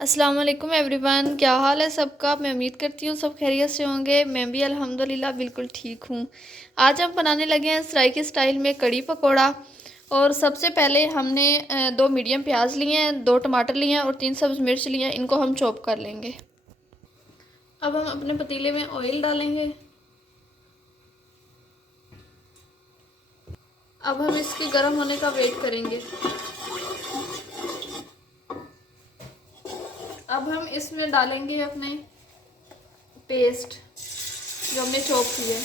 अस्सलाम वालेकुम एवरीवन, क्या हाल है सबका। मैं उम्मीद करती हूँ सब खैरियत से होंगे। मैं भी अल्हम्दुलिल्लाह बिल्कुल ठीक हूँ। आज हम बनाने लगे हैं सराइकी स्टाइल में कड़ी पकोड़ा। और सबसे पहले हमने 2 मीडियम प्याज लिए हैं, 2 टमाटर लिए हैं और 3 सब्ज़ मिर्च लिए हैं। इनको हम चॉप कर लेंगे। अब हम अपने पतीले में ऑयल डालेंगे। अब हम इसके गर्म होने का वेट करेंगे। अब हम इसमें डालेंगे अपने पेस्ट जो हमने चॉप किया है।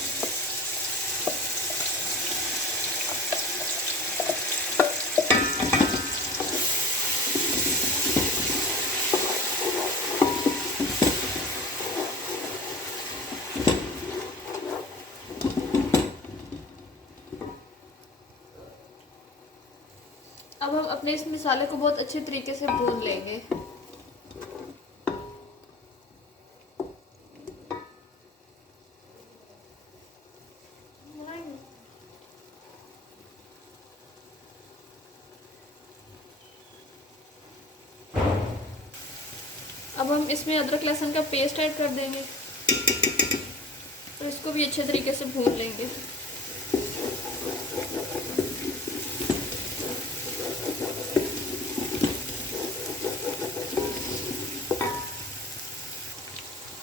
अब हम अपने इस मसाले को बहुत अच्छे तरीके से भून लेंगे। अब हम इसमें अदरक लहसुन का पेस्ट ऐड कर देंगे और इसको भी अच्छे तरीके से भून लेंगे।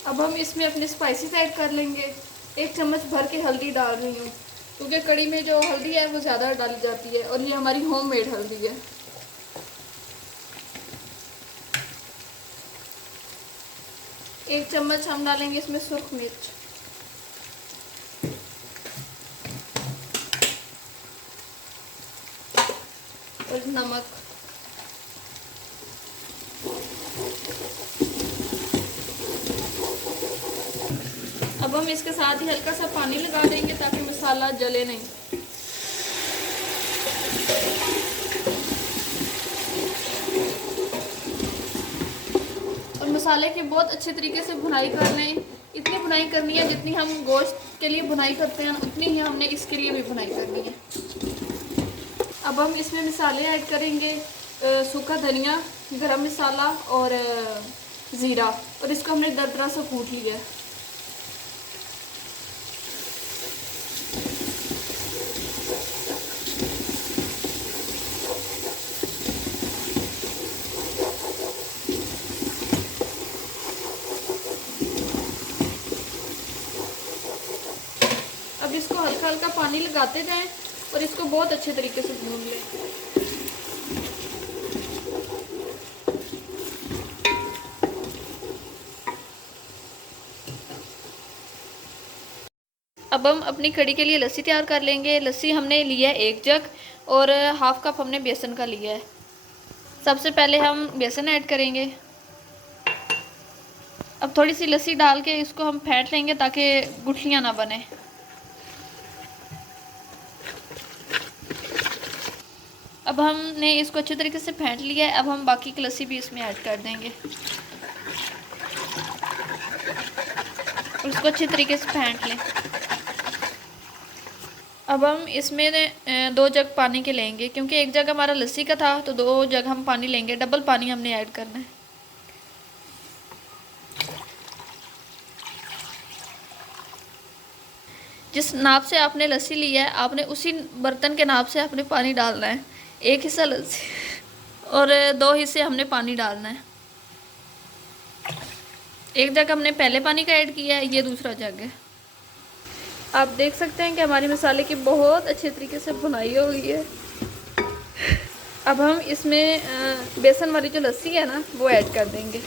अब हम इसमें अपने स्पाइसेस ऐड कर लेंगे। 1 चम्मच भर के हल्दी डाल रही हूँ क्योंकि कड़ी में जो हल्दी है वो ज़्यादा डाली जाती है और ये हमारी होममेड हल्दी है। 1 चम्मच हम डालेंगे इसमें सुर्ख मिर्च और नमक। अब हम इसके साथ ही हल्का सा पानी लगा देंगे ताकि मसाला जले नहीं। और मसाले की बहुत अच्छे तरीके से भुनाई कर लें। इतनी भुनाई करनी है जितनी हम गोश्त के लिए भुनाई करते हैं, उतनी ही हमने इसके लिए भी भुनाई करनी है। अब हम इसमें मसाले ऐड करेंगे, सूखा धनिया, गरम मसाला और ज़ीरा, और इसको हमने दरदरा से कूट लिया है। अब इसको हल्का हल्का पानी लगाते जाएं और इसको बहुत अच्छे तरीके से भून लें। अब हम अपनी कड़ी के लिए लस्सी तैयार कर लेंगे। लस्सी हमने लिया है 1 जग और हाफ कप हमने बेसन का लिया है। सबसे पहले हम बेसन ऐड करेंगे। अब थोड़ी सी लस्सी डाल के इसको हम फेंट लेंगे ताकि गुठलियाँ ना बने। अब हमने इसको अच्छे तरीके से फेंट लिया है। अब हम बाकी की लस्सी भी इसमें ऐड कर देंगे और इसको अच्छे तरीके से फेंट लें। अब हम इसमें 2 जग पानी के लेंगे क्योंकि 1 जग हमारा लस्सी का था, तो 2 जग हम पानी लेंगे। डबल पानी हमने ऐड करना है। जिस नाप से आपने लस्सी लिया है आपने उसी बर्तन के नाप से आपने पानी डालना है। 1 हिस्सा लस्सी और 2 हिस्से हमने पानी डालना है। 1 जग हमने पहले पानी का ऐड किया है, ये दूसरा जग है। आप देख सकते हैं कि हमारी मसाले की बहुत अच्छे तरीके से भुनाई हो गई है। अब हम इसमें बेसन वाली जो लस्सी है ना वो ऐड कर देंगे।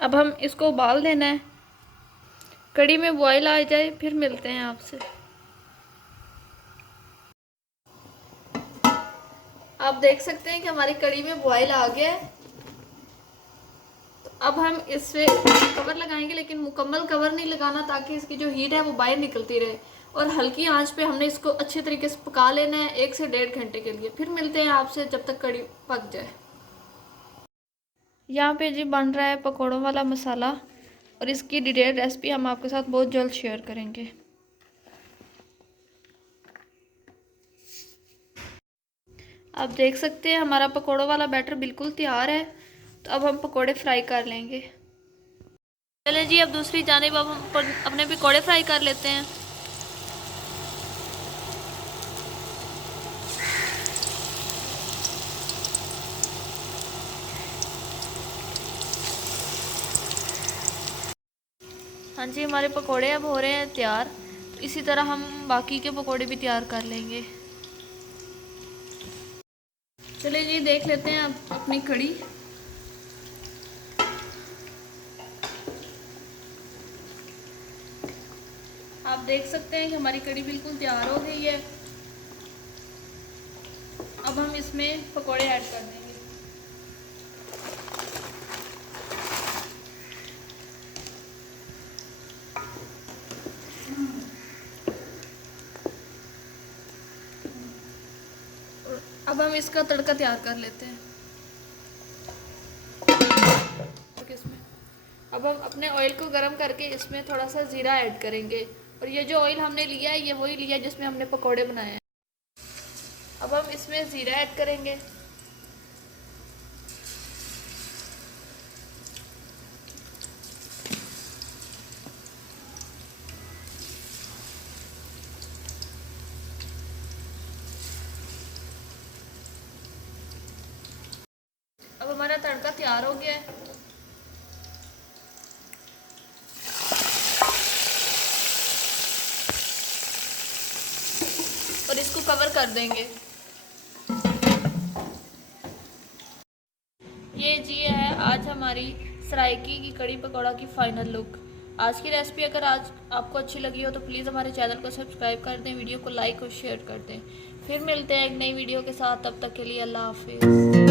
अब हम इसको उबाल देना है। कड़ी में बॉयल आ जाए फिर मिलते हैं आपसे। आप देख सकते हैं कि हमारी कड़ी में बॉयल आ गया है। तो अब हम इससे कवर लगाएंगे, लेकिन मुकम्मल कवर नहीं लगाना ताकि इसकी जो हीट है वो बाहर निकलती रहे और हल्की आंच पे हमने इसको अच्छे तरीके से पका लेना है 1 से 1.5 घंटे के लिए। फिर मिलते हैं आपसे जब तक कड़ी पक जाए। यहाँ पे जी बन रहा है पकौड़ों वाला मसाला, और इसकी डिटेल रेसिपी हम आपके साथ बहुत जल्द शेयर करेंगे। आप देख सकते हैं हमारा पकौड़ों वाला बैटर बिल्कुल तैयार है। तो अब हम पकौड़े फ्राई कर लेंगे। चलें जी, अब दूसरी जानिब अब हम अपने पकौड़े फ्राई कर लेते हैं। हाँ जी, हमारे पकौड़े अब हो रहे हैं तैयार। इसी तरह हम बाकी के पकौड़े भी तैयार कर लेंगे। चलिए जी, देख लेते हैं अब अपनी कड़ी। आप देख सकते हैं कि हमारी कड़ी बिल्कुल तैयार हो गई है। अब हम इसमें पकौड़े ऐड कर देंगे। अब हम इसका तड़का तैयार कर लेते हैं। इसमें अब हम अपने ऑयल को गरम करके इसमें थोड़ा सा ज़ीरा ऐड करेंगे। और ये जो ऑयल हमने लिया है ये वही लिया है जिसमें हमने पकौड़े बनाए हैं। अब हम इसमें ज़ीरा ऐड करेंगे। अब हमारा तड़का तैयार हो गया है। और इसको कवर कर देंगे। ये जी है आज हमारी सरायकी की कड़ी पकौड़ा की फाइनल लुक। आज की रेसिपी अगर आज आपको अच्छी लगी हो तो प्लीज़ हमारे चैनल को सब्सक्राइब कर दें, वीडियो को लाइक और शेयर कर दें। फिर मिलते हैं एक नई वीडियो के साथ, तब तक के लिए अल्लाह हाफिज़।